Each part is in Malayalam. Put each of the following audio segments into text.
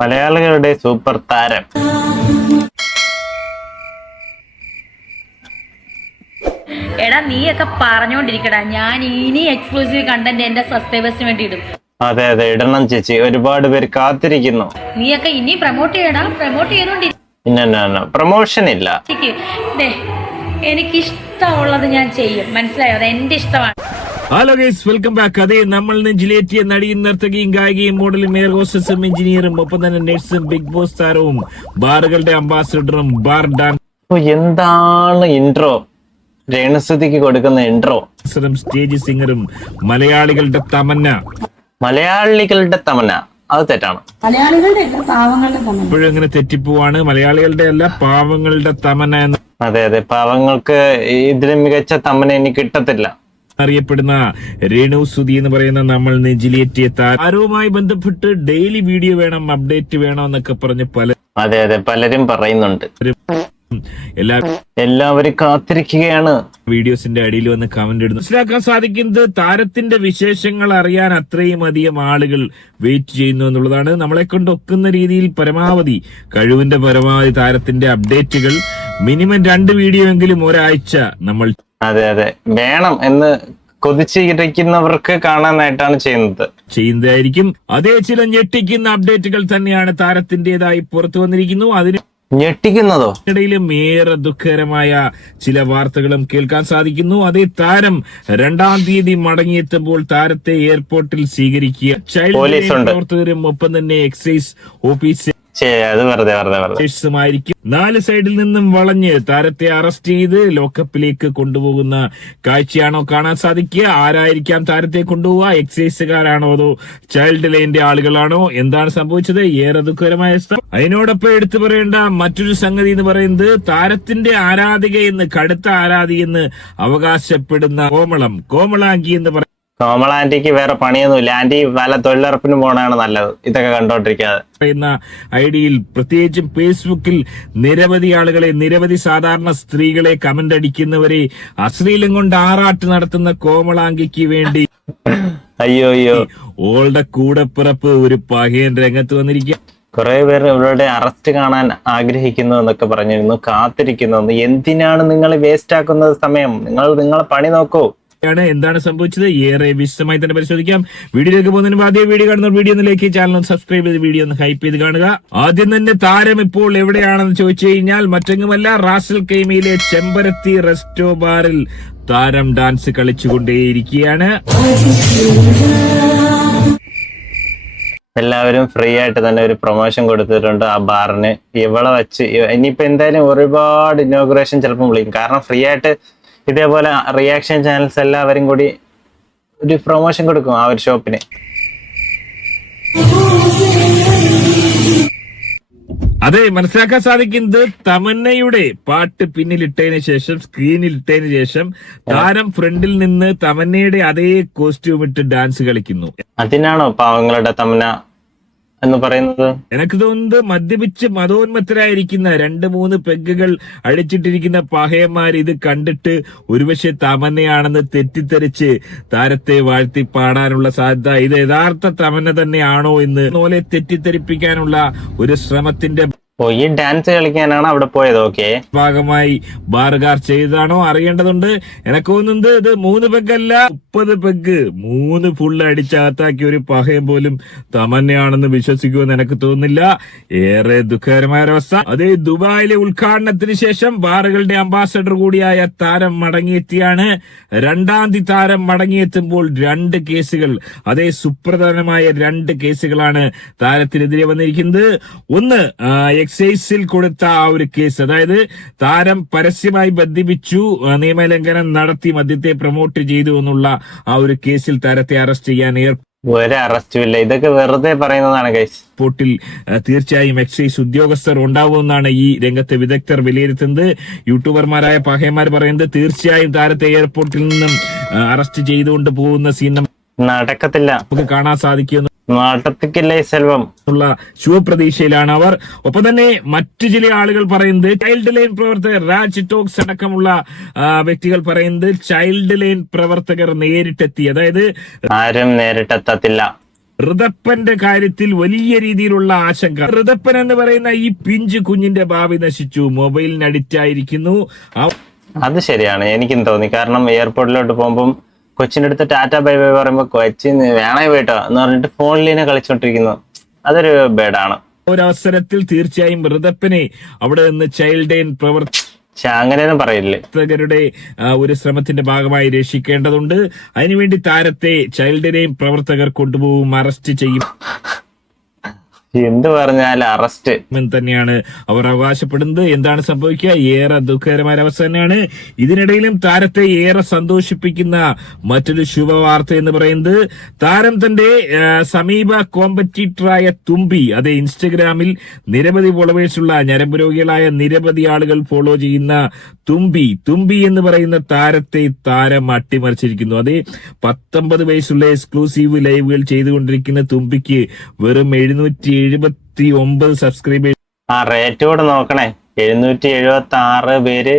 മലയാളികളുടെ സൂപ്പർ താരം എടാ നീയൊക്കെ പറഞ്ഞോണ്ടിരിക്കടാ, ഞാൻ ഇനി എക്സ്ക്ലൂസീവ് കണ്ടന്റ് എന്റെ സബ്സ്ക്രൈബേഴ്സിന് വേണ്ടി ഇടും. അതെ അതെ ഇടണം ചേച്ചി, ഒരുപാട് പേര് കാത്തിരിക്കുന്നു. നീയൊക്കെ ഇനി പ്രൊമോട്ട് ചെയ്യടാ, പ്രൊമോട്ട് ചെയ്തോണ്ടിരിക്കും. പിന്നെ പ്രൊമോഷൻ ഇല്ല. എനിക്കിഷ്ടമുള്ളത് ഞാൻ ചെയ്യും, മനസ്സിലായോ? അത് എന്റെ ഇഷ്ടമാണ്. Hello guys, welcome back. അതെ, നമ്മൾ നെഞ്ചിലേറ്റിയ നടിയും നർത്തകിയും ഗായികയും മോഡലും എയർ ഹോസ്റ്റസും എഞ്ചിനീയറും ഒപ്പം തന്നെ നഴ്സും ബിഗ് ബോസ് താരവും ബാറുകളുടെ അംബാസിഡറും ബാർ ഡാൻസ് എന്താണ് ഇൻട്രോ, രേണുസുതിക്ക് കൊടുക്കുന്ന ഇൻട്രോ. സ്റ്റേജ് സിംഗറും മലയാളികളുടെ തമന്ന. മലയാളികളുടെ തമന്ന അത് തെറ്റാണ്. ഇപ്പോഴും അങ്ങനെ തെറ്റിപ്പോവാണ്. മലയാളികളുടെ അല്ല, പാവങ്ങളുടെ തമന്ന എന്ന്. അതെ അതെ, പാവങ്ങൾക്ക് ഇതിന് മികച്ച തമന്ന ഇനി കിട്ടത്തില്ല. അറിയപ്പെടുന്ന രേണു സുധി എന്ന് പറയുന്ന നമ്മൾ നെഞ്ചിലേറ്റിയ താരവുമായി ബന്ധപ്പെട്ട് ഡെയിലി വീഡിയോ വേണം, അപ്ഡേറ്റ് വേണം എന്നൊക്കെ പറഞ്ഞ് അതെ അതെ പലരും പറയുന്നുണ്ട്. എല്ലാവരും കാത്തിരിക്കുകയാണ്. വീഡിയോസിന്റെ അടിയിൽ വന്ന് കമന്റ് ഇടുന്നു. മനസ്സിലാക്കാൻ സാധിക്കുന്നത് താരത്തിന്റെ വിശേഷങ്ങൾ അറിയാൻ അത്രയും അധികം ആളുകൾ വെയിറ്റ് ചെയ്യുന്നു എന്നുള്ളതാണ്. നമ്മളെ കൊണ്ട് ഒക്കുന്ന രീതിയിൽ പരമാവധി കഴിവിന്റെ പരമാവധി താരത്തിന്റെ അപ്ഡേറ്റുകൾ മിനിമം 2 വീഡിയോ എങ്കിലും ഒരാഴ്ച നമ്മൾ അതെ അതെ വേണം എന്ന് കൊതിച്ചിരിക്കുന്നവർക്ക് കാണാനായിട്ടാണ് ചെയ്യുന്നതായിരിക്കും. അതേ ചില ഞെട്ടിക്കുന്ന അപ്ഡേറ്റുകൾ തന്നെയാണ് താരത്തിന്റേതായി പുറത്തു വന്നിരിക്കുന്നു. അതിന് ഞെട്ടിക്കുന്നതോ ഇടയിലും ഏറെ ദുഃഖകരമായ ചില വാർത്തകളും കേൾക്കാൻ സാധിക്കുന്നു. അതേ, താരം 2-ാം തീയതി മടങ്ങിയെത്തുമ്പോൾ താരത്തെ എയർപോർട്ടിൽ സ്വീകരിക്കുക ചൈൽഡ് പ്രവർത്തകരും ഒപ്പം തന്നെ എക്സൈസ് ഓഫീസർ ുമായിരിക്കും. 4 സൈഡിൽ നിന്നും വളഞ്ഞ് താരത്തെ അറസ്റ്റ് ചെയ്ത് ലോക്കപ്പിലേക്ക് കൊണ്ടുപോകുന്ന കാഴ്ചയാണോ കാണാൻ സാധിക്കുക? ആരായിരിക്കാം താരത്തെ കൊണ്ടുപോവുക? എക്സൈസുകാരാണോ അതോ ചൈൽഡ് ലൈനിന്റെ ആളുകളാണോ? എന്താണ് സംഭവിച്ചത്? ഏറെ ദുഃഖകരമായ സ്ഥലം. അതിനോടൊപ്പം എടുത്തു പറയേണ്ട മറ്റൊരു സംഗതി എന്ന് പറയുന്നത്, താരത്തിന്റെ ആരാധികയെന്ന്, കടുത്ത ആരാധികയെന്ന് അവകാശപ്പെടുന്ന കോമളാങ്കി എന്ന് പറയുന്നത്. കോമള ആന്റിക്ക് വേറെ പണിയൊന്നുമില്ല. ആന്റി വല്ല തൊഴിലുറപ്പിന് പോകണതാണ് നല്ലത്, ഇതൊക്കെ കണ്ടോണ്ടിരിക്കാതെ. ഐഡിയിൽ പ്രത്യേകിച്ചും ഫേസ്ബുക്കിൽ നിരവധി ആളുകളെ, നിരവധി സാധാരണ സ്ത്രീകളെ കമന്റ് അടിക്കുന്നവരെ അശ്ലീലം കൊണ്ട് ആറാട്ട് നടത്തുന്ന കോമളാങ്കിക്ക് വേണ്ടി അയ്യോ ഓളുടെ കൂടെപ്പിറപ്പ് ഒരു പകയൻ രംഗത്ത് വന്നിരിക്കുക. കുറെ പേർ ഇവരുടെ അറസ്റ്റ് കാണാൻ ആഗ്രഹിക്കുന്നു എന്നൊക്കെ പറഞ്ഞിരുന്നു, കാത്തിരിക്കുന്നു. എന്തിനാണ് നിങ്ങൾ വേസ്റ്റ് ആക്കുന്നത് സമയം? നിങ്ങളെ പണി നോക്കൂ. എന്താണ് സംഭവിച്ചത്? ഏറെ വിശദമായി തന്നെ പരിശോധിക്കാം. വീഡിയോയിലേക്ക് പോകുന്നതിന് ആദ്യം വീഡിയോ കാണുന്ന വീഡിയോ ഒന്നിലേക്ക് ചാനൽ സബ്സ്ക്രൈബ് ചെയ്ത് വീഡിയോ ഒന്ന് ഹൈപ്പ് ചെയ്ത് കാണുക. ആദ്യം തന്നെ താരം ഇപ്പോൾ എവിടെയാണെന്ന് ചോദിച്ചു കഴിഞ്ഞാൽ മറ്റെങ്ങുമല്ല, റാസൽ കൈമയിലെ ചെമ്പരത്തി റെസ്റ്റോ ബാറിൽ താരം ഡാൻസ് കളിച്ചുകൊണ്ടേയിരിക്കുകയാണ്. എല്ലാവരും ഫ്രീ ആയിട്ട് തന്നെ ഒരു പ്രൊമോഷൻ കൊടുത്തിട്ടുണ്ട് ആ ബാറിന്. ഇവളെ വെച്ച് ഇനിയിപ്പോ എന്തായാലും ഒരുപാട് ഇനോഗ്രേഷൻ ചിലപ്പോൾ വിളിക്കും. കാരണം ഫ്രീ ആയിട്ട് ഇതേപോലെ റിയാക്ഷൻ ചാനൽസ് എല്ലാവരും കൂടി ഒരു പ്രൊമോഷൻ കൊടുക്കും ആ ഒരു ഷോപ്പിന്. അതെ, മനസ്സിലാക്കാൻ സാധിക്കുന്നത് തമന്നയുടെ പാട്ട് പിന്നിലിട്ടതിന് ശേഷം, സ്ക്രീനിലിട്ടതിന് ശേഷം താരം ഫ്രണ്ടിൽ നിന്ന് തമന്നയുടെ അതേ കോസ്റ്റ്യൂം ഇട്ട് ഡാൻസ് കളിക്കുന്നു. അതിനാണോ പാവങ്ങളുടെ തമന്ന എന്ന് പറയുന്നത്? എനിക്ക് തോന്നുന്നത് മദ്യപിച്ച് മതോന്മത്തരായിരിക്കുന്ന 2-3 പെഗുകൾ അടിച്ചിട്ടിരിക്കുന്ന പഹയന്മാർ ഇത് കണ്ടിട്ട് ഒരുപക്ഷെ തമന്നയാണെന്ന് തെറ്റിദ്ധരിച്ച് താരത്തെ വാഴ്ത്തി പാടാനുള്ള സാധ്യത, ഇത് യഥാർത്ഥ തമന്ന തന്നെയാണോ എന്ന് പോലെ തെറ്റിദ്ധരിപ്പിക്കാനുള്ള ഒരു ശ്രമത്തിന്റെ ഈ ഡാൻസ് കളിക്കാനാണ് അവിടെ പോയത്. ഓക്കെ, ഭാഗമായി ബാറുകാർ ചെയ്തതാണോ അറിയേണ്ടതുണ്ട്. എനിക്ക് തോന്നുന്നത് ഇത് 3 പെഗല്ല 30 പെഗ് 3 ഫുള്ള് അടിച്ചകത്താക്കിയ ഒരു പഹയം പോലും തമന്നയാണെന്ന് വിശ്വസിക്കുമെന്ന് എനിക്ക് തോന്നുന്നില്ല. ഏറെ ദുഃഖകരമായ ഒരവസ്ഥ. അതേ, ദുബായിലെ ഉദ്ഘാടനത്തിന് ശേഷം ബാറുകളുടെ അംബാസഡർ കൂടിയായ താരം മടങ്ങിയെത്തിയാണ്. 2-ാം തീയതി താരം മടങ്ങിയെത്തുമ്പോൾ 2 കേസുകൾ, അതേ സുപ്രധാനമായ 2 കേസുകളാണ് താരത്തിനെതിരെ വന്നിരിക്കുന്നത്. ഒന്ന്, എക്സൈസിൽ കൊടുത്ത ആ ഒരു കേസ്, അതായത് താരം പരസ്യമായി മദ്യപിച്ചു, നിയമലംഘനം നടത്തി മദ്യത്തെ പ്രൊമോട്ട് ചെയ്തു എന്നുള്ള ആ ഒരു കേസിൽ താരത്തെ അറസ്റ്റ് ചെയ്യാൻ ഒരു അറസ്റ്റും ഇല്ല. ഇതൊക്കെ വെറുതെ പറയുന്നതാണ് ഗൈസ്. എയർപോർട്ടിൽ തീർച്ചയായും എക്സൈസ് ഉദ്യോഗസ്ഥർ ഉണ്ടാവുമെന്നാണ് ഈ രംഗത്തെ വിദഗ്ധർ വിലയിരുത്തുന്നത്. യൂട്യൂബർമാരായ പഹയന്മാർ പറയുന്നത് തീർച്ചയായും താരത്തെ എയർപോർട്ടിൽ നിന്നും അറസ്റ്റ് ചെയ്തുകൊണ്ട് പോകുന്ന സീൻ നടക്കത്തില്ല, നമുക്ക് കാണാൻ സാധിക്കുമെന്ന്. നാട്ടത്തിക്കില്ലേ സെൽവം ഉള്ള ശുഭപ്രതീക്ഷയിലാണ് അവർ. ഒപ്പം തന്നെ മറ്റു ചില ആളുകൾ പറയുന്നത് ചൈൽഡ് ലൈൻ പ്രവർത്തകർ രാജ് ടോക്സ് അടക്കമുള്ള വ്യക്തികൾ പറയുന്നത് ചൈൽഡ് ലൈൻ പ്രവർത്തകർ നേരിട്ടെത്തി, അതായത് ആരും നേരിട്ടെത്തത്തില്ല. ഋതപ്പന്റെ കാര്യത്തിൽ വലിയ രീതിയിലുള്ള ആശങ്ക. ഋതപ്പൻ എന്ന് പറയുന്ന ഈ പിഞ്ചു കുഞ്ഞിന്റെ ഭാവി നശിച്ചു, മൊബൈലിന് അഡിക്റ്റ് ആയിരിക്കുന്നു. അത് ശരിയാണ്, എനിക്കും തോന്നി. കാരണം എയർപോർട്ടിലോട്ട് പോകുമ്പോൾ കൊച്ചിൻ്റെ അടുത്ത് ടാറ്റ ബൈ ബൈ പറയുമ്പോൾ കൊച്ചിന് വേണേ പോയിട്ടോ എന്ന് പറഞ്ഞിട്ട് ഫോണിലിനെ കളിച്ചോണ്ടിരിക്കുന്നു. അതൊരു ബേഡാണ്. ഒരവസരത്തിൽ തീർച്ചയായും ഋതപ്പനെ അവിടെ നിന്ന് ചൈൽഡ് ലൈൻ അങ്ങനെയൊന്നും പറയില്ലേ. പ്രവർത്തകരുടെ ഒരു ശ്രമത്തിന്റെ ഭാഗമായി രക്ഷിക്കേണ്ടതുണ്ട്. അതിനുവേണ്ടി താരത്തെ ചൈൽഡ് ലൈൻ പ്രവർത്തകർ കൊണ്ടുപോകും, അറസ്റ്റ് ചെയ്യും എന്ത് പറഞ്ഞാലും അറസ്റ്റ് തന്നെയാണ് അവർ അവകാശപ്പെടുന്നത്. എന്താണ് സംഭവിക്കുക? ഏറെ ദുഃഖകരമായ അവസ്ഥ തന്നെയാണ്. ഇതിനിടയിലും താരത്തെ ഏറെ സന്തോഷിപ്പിക്കുന്ന മറ്റൊരു ശുഭവാർത്ത എന്ന് പറയുന്നത് താരം തന്റെ സമീപ കോമ്പറ്റീറ്ററായ തുമ്പി, അതെ, ഇൻസ്റ്റഗ്രാമിൽ നിരവധി ഫോളോവേഴ്സുള്ള ഞരമ്പ് രോഗികളായ നിരവധി ആളുകൾ ഫോളോ ചെയ്യുന്ന തുമ്പി എന്ന് പറയുന്ന താരത്തെ താരം അട്ടിമറിച്ചിരിക്കുന്നു. അതെ, 19 വയസ്സുള്ള എക്സ്ക്ലൂസീവ് ലൈവുകൾ ചെയ്തുകൊണ്ടിരിക്കുന്ന തുമ്പിക്ക് വെറും 779 സബ്സ്ക്രൈബേഴ്സ്. ആ റേറ്റ് കൂടെ നോക്കണേ. 776 പേര്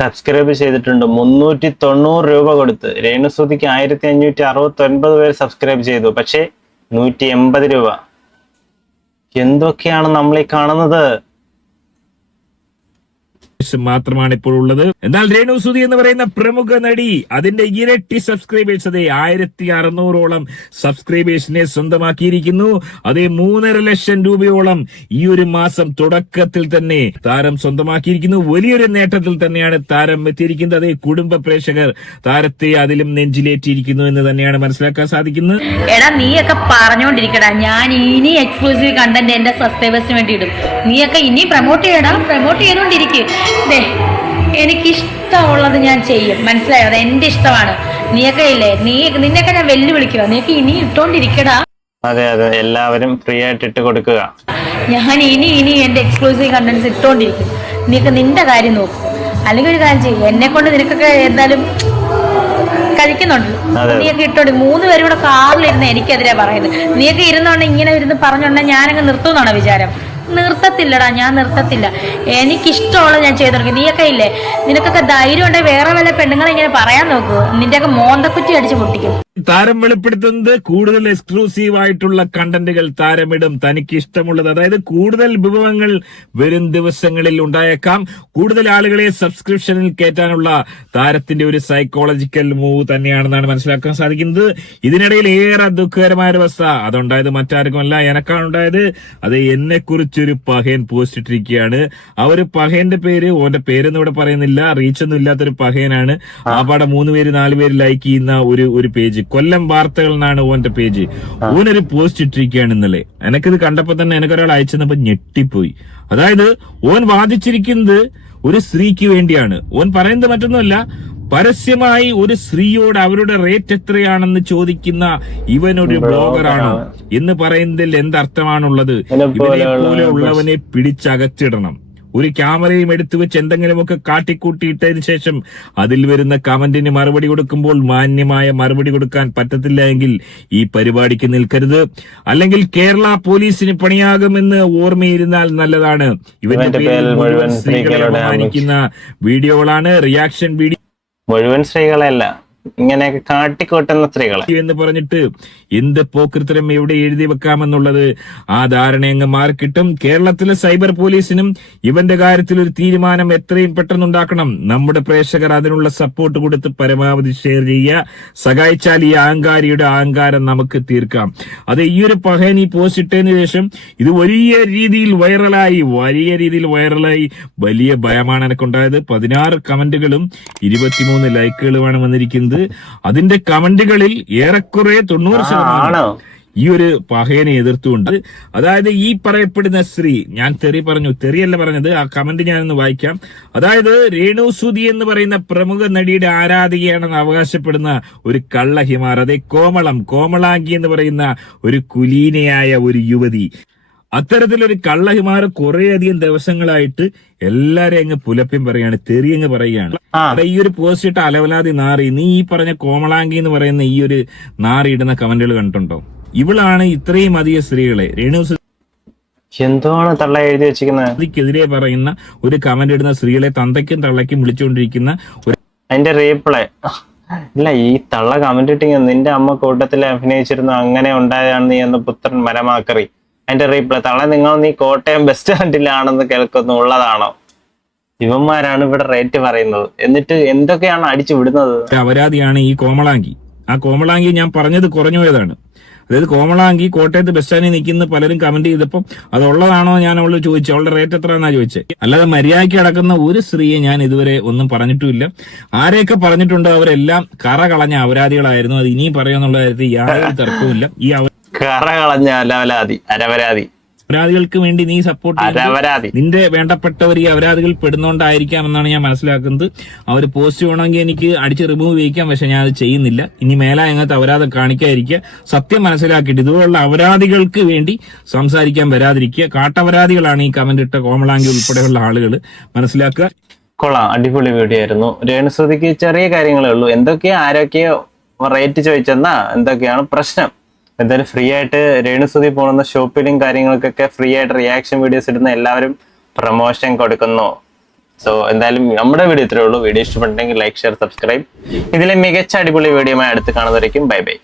സബ്സ്ക്രൈബ് ചെയ്തിട്ടുണ്ട്. 390 രൂപ കൊടുത്ത്. രേണുസുതിക്ക് 1569 പേര് സബ്സ്ക്രൈബ് ചെയ്തു, പക്ഷേ 180 രൂപ. എന്തൊക്കെയാണ് നമ്മൾ ഈ കാണുന്നത്? മാത്രമാണ് ഇപ്പോൾ ഉള്ളത്. എന്നാൽ രേണുസുതി എന്ന് പറയുന്ന പ്രമുഖ നടി അതിന്റെ ഇരട്ടി സബ്സ്ക്രൈബേഴ്സ്, അതെ, 1600ഓളം സബ്സ്ക്രൈബേഴ്സിനെ സ്വന്തമാക്കിയിരിക്കുന്നു. അതേ, 3.5 ലക്ഷം രൂപയോളം ഈ ഒരു മാസം തുടക്കത്തിൽ തന്നെ താരം സ്വന്തമാക്കിയിരിക്കുന്നു. വലിയൊരു നേട്ടത്തിൽ തന്നെയാണ് താരം എത്തിയിരിക്കുന്നത്. അതേ, കുടുംബ പ്രേക്ഷകർ താരത്തെ അതിലും നെഞ്ചിലേറ്റിയിരിക്കുന്നു എന്ന് തന്നെയാണ് മനസ്സിലാക്കാൻ സാധിക്കുന്നത്. എടാ നീയൊക്കെ പറഞ്ഞോണ്ടിരിക്കടാ, ഞാൻ ഇനി എക്സ്ക്ലൂസീവ് കണ്ടന്റ് എന്റെ സബ്സ്ക്രൈബേഴ്സിന് വേണ്ടി ഇടും. നീയൊക്കെ ഇനി പ്രൊമോട്ട് ചെയ്തോണ്ടിരിക്കും. എനിക്കിഷ്ടമുള്ളത് ഞാൻ ചെയ്യും, മനസ്സിലായോ? അത് എന്റെ ഇഷ്ടമാണ്. നീയൊക്കെ ഇല്ലേ, നിന്നെയൊക്കെ ഞാൻ വെല്ലുവിളിക്കുക. നീയൊക്കെ ഇനി ഇട്ടോണ്ടിരിക്കടാ. അതെ, എല്ലാവരും ഫ്രീ ആയിട്ട് ഇട്ട് കൊടുക്കുക. ഞാൻ ഇനി എന്റെ എക്സ്ക്ലൂസീവ് കണ്ടന്റ്സ് ഇട്ടോണ്ടിരിക്കും. നീയൊക്കെ നിന്റെ കാര്യം നോക്കും. അല്ലെങ്കിൽ ഒരു കാര്യം ചെയ്യും, എന്നെ കൊണ്ട് നിനക്കൊക്കെ എന്തായാലും കഴിക്കുന്നുണ്ട്. നീയൊക്കെ ഇട്ടോണ്ട് 3 പേരും കൂടെ കാറിലിരുന്ന് എനിക്കെതിരെ പറയുന്നത്. നീയൊക്കെ ഇരുന്നോണ്ട് ഇങ്ങനെ ഇരുന്ന് പറഞ്ഞോണ്ട് ഞാനങ്ങ് നിർത്തുമെന്നാണോ വിചാരം? നിർത്തത്തില്ലടാ, ഞാൻ നിർത്തത്തില്ല. എനിക്കിഷ്ടമുള്ള ഞാൻ ചെയ്തെടുക്കും. നീയൊക്കെ ഇല്ലേ, നിനക്കൊക്കെ ധൈര്യം ഉണ്ടെങ്കിൽ വേറെ വല്ല പെണ്ണുങ്ങളെ ഇങ്ങനെ പറയാൻ നോക്കൂ. നിന്റെയൊക്കെ മോന്തക്കുറ്റി അടിച്ച് പൊട്ടിക്കും. താരം വെളിപ്പെടുത്തുന്നത് കൂടുതൽ എക്സ്ക്ലൂസീവ് ആയിട്ടുള്ള കണ്ടന്റുകൾ താരമിടും, തനിക്ക് ഇഷ്ടമുള്ളത്. അതായത് കൂടുതൽ വിഭവങ്ങൾ വരും ദിവസങ്ങളിൽ ഉണ്ടായേക്കാം. കൂടുതൽ ആളുകളെ സബ്സ്ക്രിപ്ഷനിൽ കയറ്റാനുള്ള താരത്തിന്റെ ഒരു സൈക്കോളജിക്കൽ മൂവ് തന്നെയാണെന്നാണ് മനസ്സിലാക്കാൻ സാധിക്കുന്നത്. ഇതിനിടയിൽ ഏറെ ദുഃഖകരമായ ഒരു അവസ്ഥ അതുണ്ടായത് മറ്റാർക്കുമല്ല, എനക്കാണ് ഉണ്ടായത്. അത് എന്നെ കുറിച്ചൊരു പഹയൻ പോസ്റ്റ് ഇട്ടിരിക്കുകയാണ്. ആ ഒരു പഹയന്റെ പേര്, ഓന്റെ പേരൊന്നും ഇവിടെ പറയുന്നില്ല, റീച്ചൊന്നും ഇല്ലാത്തൊരു പഹയനാണ്. ആപാടെ 3 പേര് 4 പേര് ലൈക്ക് ചെയ്യുന്ന ഒരു പേജ്, കൊല്ലം വാർത്തകൾ എന്നാണ് ഓന്റെ പേജ്. ഓനൊരു പോസ്റ്റ് ഇട്ടിരിക്കുകയാണ് ഇന്നലെ. എനിക്കിത് കണ്ടപ്പോ തന്നെ എനിക്കൊരാൾ അയച്ചപ്പോ ഞെട്ടിപ്പോയി. അതായത് ഓൻ വാദിച്ചിരിക്കുന്നത് ഒരു സ്ത്രീക്ക് വേണ്ടിയാണ്. ഓൻ പറയുന്നത് മറ്റൊന്നുമല്ല, പരസ്യമായി ഒരു സ്ത്രീയോട് അവരുടെ റേറ്റ് എത്രയാണെന്ന് ചോദിക്കുന്ന ഇവനൊരു ബ്ലോഗറാണോ എന്ന് പറയുന്നതിൽ എന്തർത്ഥമാണുള്ളത്? ഇവനെ പോലെ ഉള്ളവനെ പിടിച്ചകച്ചിടണം. ഒരു ക്യാമറയും എടുത്തു വെച്ച് എന്തെങ്കിലുമൊക്കെ കാട്ടിക്കൂട്ടിയിട്ടതിന് ശേഷം അതിൽ വരുന്ന കമന്റിന് മറുപടി കൊടുക്കുമ്പോൾ മാന്യമായ മറുപടി കൊടുക്കാൻ പറ്റത്തില്ല എങ്കിൽ ഈ പരിപാടിക്ക് നിൽക്കരുത്. അല്ലെങ്കിൽ കേരള പോലീസിന് പണിയാകുമെന്ന് ഓർമ്മയിരുന്നാൽ നല്ലതാണ്. ഇവന്റെ പേരിൽ മുഴുവൻ സ്ത്രീകളെ അപമാനിക്കുന്ന വീഡിയോകളാണ്, റിയാക്ഷൻ വീഡിയോ. മുഴുവൻ സ്ത്രീകളല്ല, ഇങ്ങനെയൊക്കെ കാട്ടിക്കൂട്ടുന്ന സ്ത്രീകളെ എന്ന് പറഞ്ഞിട്ട് എന്ത് പോക്രിത്തരം എവിടെ എഴുതി വെക്കാമെന്നുള്ളത് ആ ധാരണ അങ്ങ് മാറിക്കിട്ടും. കേരളത്തിലെ സൈബർ പോലീസിനും ഇവന്റെ കാര്യത്തിൽ ഒരു തീരുമാനം എത്രയും പെട്ടെന്നുണ്ടാക്കണം. നമ്മുടെ പ്രേക്ഷകർ അതിനുള്ള സപ്പോർട്ട് കൊടുത്ത് പരമാവധി ഷെയർ ചെയ്യുക. സഹായിച്ചാൽ ഈ അഹങ്കാരിയുടെ അഹങ്കാരം നമുക്ക് തീർക്കാം. അത് ഈ ഒരു പഹയൻ ഈ പോസ്റ്റ് ഇട്ടതിന് ശേഷം ഇത് വലിയ രീതിയിൽ വൈറലായി. വലിയ ഭയമാണ് എനിക്കുണ്ടായത്. 16 കമന്റുകളും 23 ലൈക്കുകളുമാണ് വന്നിരിക്കുന്നത്. അതിന്റെ കമന്റുകളിൽ ഏറെക്കുറെ 90% ഈ ഒരു പഹയനെ എതിർത്തുകൊണ്ട്. അതായത് ഈ പറയപ്പെടുന്ന സ്ത്രീ, ഞാൻ തെറിയല്ല പറഞ്ഞത്, ആ കമന്റ് ഞാനൊന്ന് വായിക്കാം. അതായത് രേണുസുതി എന്ന് പറയുന്ന പ്രമുഖ നടിയുടെ ആരാധികയാണെന്ന് അവകാശപ്പെടുന്ന ഒരു കള്ളഹിമാർ, അതേ കോമളാംഗി എന്ന് പറയുന്ന ഒരു കുലീനയായ ഒരു യുവതി, അത്തരത്തിലൊരു കള്ളഹിമാർ കുറേയധികം ദിവസങ്ങളായിട്ട് എല്ലാരെയും അങ്ങ് പുലപ്പ്യം പറയാണ്, തെറിയങ്ങ് പറയുകയാണ്. അതെ, ഈ ഒരു പോസ്റ്റ് ഇട്ട അലവലാതി നാറി, നീ ഈ പറഞ്ഞ കോമളാംഗി എന്ന് പറയുന്ന ഈ ഒരു നാറി ഇടുന്ന കമന്റുകൾ കണ്ടിട്ടുണ്ടോ? ഇവളാണ് ഇത്രയും അധികം സ്ത്രീകളെ എന്താണ് തള്ള എഴുതി വെച്ചിരിക്കുന്നത്? രേണുസുതിക്കെതിരെ പറയുന്ന ഒരു കമന്റ് ഇടുന്ന സ്ത്രീകളെ തന്തയ്ക്കും തള്ളയ്ക്കും വിളിച്ചുകൊണ്ടിരിക്കുന്ന ഒരു അതിന്റെ റീപ്ലൈ ഇല്ല. ഈ തള്ള കമന്റ് ഇട്ടിങ്ങ നിന്റെ അമ്മ കൂട്ടത്തിൽ അഭിനയിച്ചിരുന്നു, അങ്ങനെ ഉണ്ടായതാണ് നീ എന്ന് പുത്രൻ മരമാക്കറി. അതിന്റെ റീപ്ലൈ തള്ള നീ കോട്ടയം ബസ് സ്റ്റാൻഡിലാണെന്ന് കേൾക്കുന്നു, ഉള്ളതാണോ? ഇവന്മാരാണ് ഇവിടെ റേറ്റ് പറയുന്നത്, എന്നിട്ട് എന്തൊക്കെയാണ് അടിച്ചു വിടുന്നത്. അപരാധിയാണ് ഈ കോമളാങ്കി. ആ കോമളാങ്കി ഞാൻ പറഞ്ഞത് കുറഞ്ഞു പോയതാണ്. അതായത് കോമളാങ്കി കോട്ടയത്ത് ബസ് സ്റ്റാൻഡിൽ നിൽക്കുന്ന പലരും കമന്റ് ചെയ്തപ്പോൾ അതുള്ളതാണോ ഞാൻ അവളോട് ചോദിച്ചു, അവളുടെ റേറ്റ് എത്ര എന്നാ ചോദിച്ചത്. അല്ലാതെ മര്യാദയ്ക്ക് അടക്കുന്ന ഒരു സ്ത്രീയെ ഞാൻ ഇതുവരെ ഒന്നും പറഞ്ഞിട്ടുമില്ല. ആരെയൊക്കെ പറഞ്ഞിട്ടുണ്ടോ അവരെല്ലാം കറ കളഞ്ഞ അപരാധികളായിരുന്നു. അത് ഇനിയും പറയുമെന്നുള്ള കാര്യത്തിൽ യാതൊരു തർക്കവുമില്ല. ഈ കറ കളഞ്ഞ അലവലാതി അരപരാധി അപരാധികൾക്ക് വേണ്ടി നീ സപ്പോർട്ട് അരപരാധി നിന്റെ വേണ്ടപ്പെട്ടവർ ഈ അപരാധികൾ പെടുന്നോണ്ടായിരിക്കാം എന്നാണ് ഞാൻ മനസ്സിലാക്കുന്നത്. അവർ പോസ്റ്റ് ചെയ്യണമെങ്കിൽ എനിക്ക് അടിച്ച് റിമൂവ് ചെയ്യിക്കാം, പക്ഷെ ഞാൻ അത് ചെയ്യുന്നില്ല. ഇനി മേലാ എങ്ങനത്തെ അപരാധം കാണിക്കാതിരിക്കുക. സത്യം മനസ്സിലാക്കിയിട്ട് ഇതുപോലുള്ള അപരാധികൾക്ക് വേണ്ടി സംസാരിക്കാൻ വരാതിരിക്കുക. കാട്ടപരാധികളാണ് ഈ കമന്റ് ഇട്ട കോമളാങ്കി ഉൾപ്പെടെയുള്ള ആളുകൾ, മനസ്സിലാക്കുക. കൊള്ളാം, അടിപൊളി വീഡിയോ ആയിരുന്നു. രേണുസുതിക്ക് ചെറിയ കാര്യങ്ങളേ ഉള്ളൂ, എന്തൊക്കെയോ ആരൊക്കെയോ റേറ്റ് ചോദിച്ചെന്നാ എന്തൊക്കെയാണ് പ്രശ്നം. എന്തായാലും ഫ്രീ ആയിട്ട് രേണുസുതി പോകുന്ന ഷോപ്പിലും കാര്യങ്ങൾക്കൊക്കെ ഫ്രീ ആയിട്ട് റിയാക്ഷൻ വീഡിയോസ് ഇടുന്ന എല്ലാവരും പ്രൊമോഷൻ കൊടുക്കുന്നു. സോ എന്തായാലും നമ്മുടെ വീഡിയോ ഇത്രയേ ഉള്ളൂ. വീഡിയോ ഇഷ്ടപ്പെട്ടെങ്കിൽ ലൈക്ക്, ഷെയർ, സബ്സ്ക്രൈബ്. ഇതിലെ മികച്ച അടിപൊളി വീഡിയോയുമായി അടുത്ത് കാണുന്നവരേക്കും ബൈ ബൈ.